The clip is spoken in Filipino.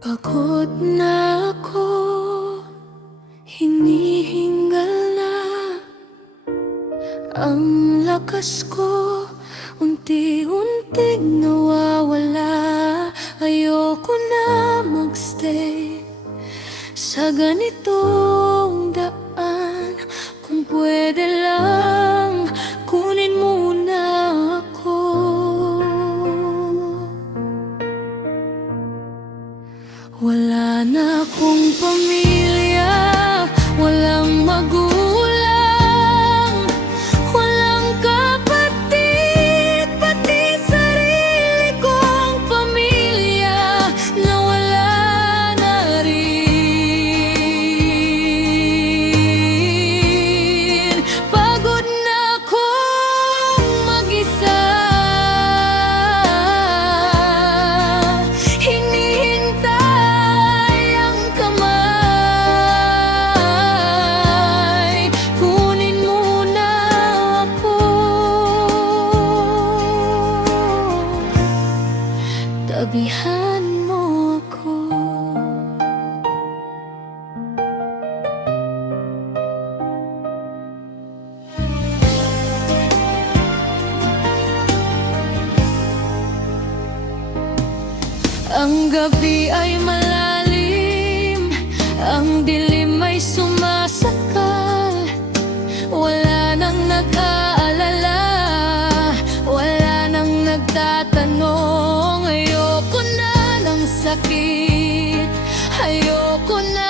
Pagod na ako, hinihingal na ang lakas ko, unti-unting nawawala. Ayoko na magstay sa ganitong daan. Kung pwede lang, kunin mo na ako. Wala na akong pamilya, walang magulang, walang kapatid, pati sarili kong pamilya nawala na rin. Pagod na akong mag-isa, tabihan mo ako. Ang gabi ay malalim, ang dilim ay sumasakal. Wala nang nag-aalala, wala nang nagtatanong. Ayoko na ng sakit, ayoko na